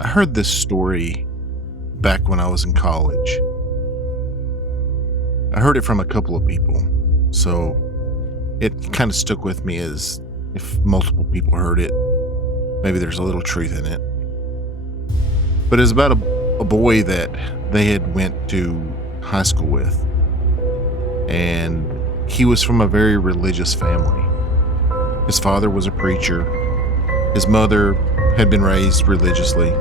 I heard this story back when I was in college. I heard it from a couple of people, so it kind of stuck with me as if multiple people heard it, maybe there's a little truth in it. But it's about a boy that they had went to high school with, and he was from a very religious family. His father was a preacher. His mother had been raised religiously,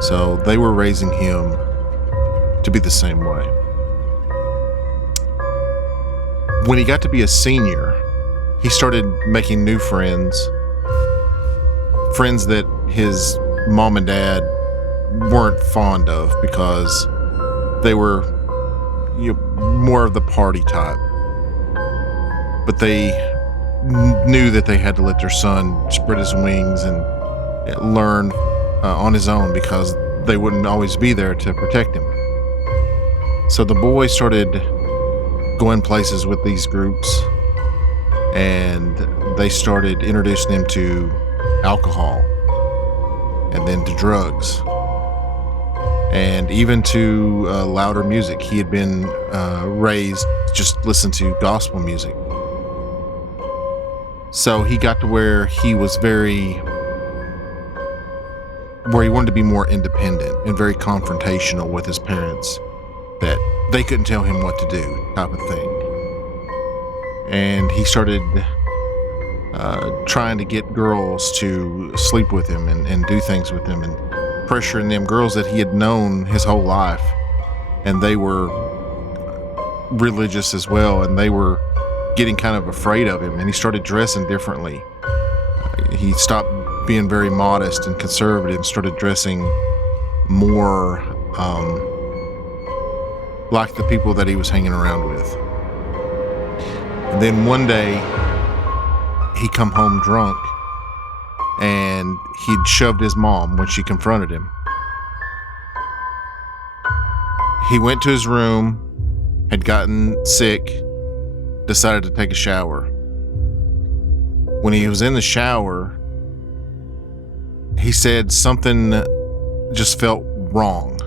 so they were raising him to be the same way. When he got to be a senior, he started making new friends, friends that his mom and dad weren't fond of because they were more of the party type. But they knew that they had to let their son spread his wings and learn on his own because they wouldn't always be there to protect him. So the boy started going places with these groups, and they started introducing him to alcohol and then to drugs and even to louder music. He had been raised just listen to gospel music. So he got to where he wanted to be more independent and very confrontational with his parents, that they couldn't tell him what to do type of thing. And he started trying to get girls to sleep with him and do things with him, and pressuring them, girls that he had known his whole life, and they were religious as well, and they were getting kind of afraid of him, and he started dressing differently. He stopped being very modest and conservative and started dressing more like the people that he was hanging around with. And then one day he come home drunk, and he'd shoved his mom when she confronted him. He went to his room, had gotten sick, decided to take a shower. When he was in the shower, he said something just felt wrong.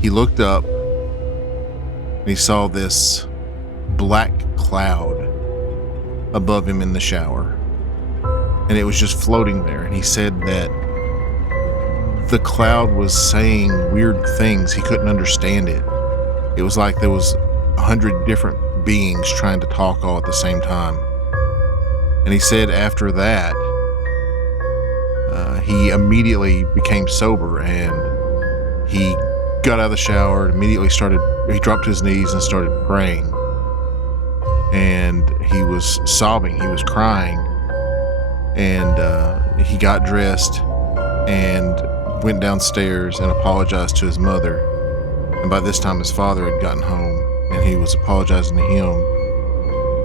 He looked up and he saw this black cloud above him in the shower, and it was just floating there. And he said that the cloud was saying weird things. He couldn't understand it. It was like there was 100 different beings trying to talk all at the same time. And he said after that, he immediately became sober, and he got out of the shower and immediately he dropped to his knees and started praying. And he was sobbing, he was crying, and he got dressed and went downstairs and apologized to his mother. And by this time his father had gotten home, and he was apologizing to him,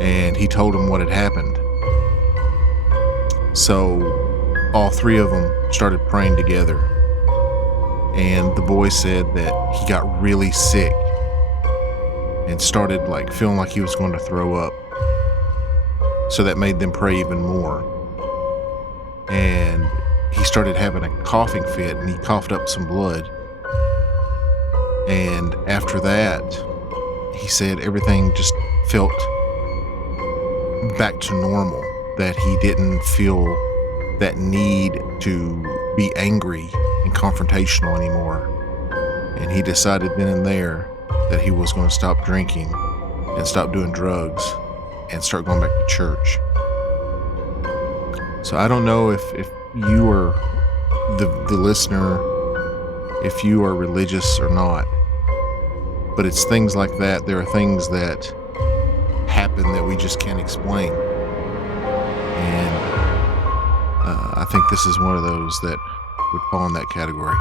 and he told him what had happened. So all three of them started praying together, and the boy said that he got really sick and started feeling like he was going to throw up. So that made them pray even more, and he started having a coughing fit, and he coughed up some blood. And after that, he said everything just felt back to normal, that he didn't feel that need to be angry and confrontational anymore. And he decided then and there that he was going to stop drinking and stop doing drugs and start going back to church. So I don't know if you are the listener, if you are religious or not, but it's things like that. There are things that happen that we just can't explain. And I think this is one of those that would fall in that category.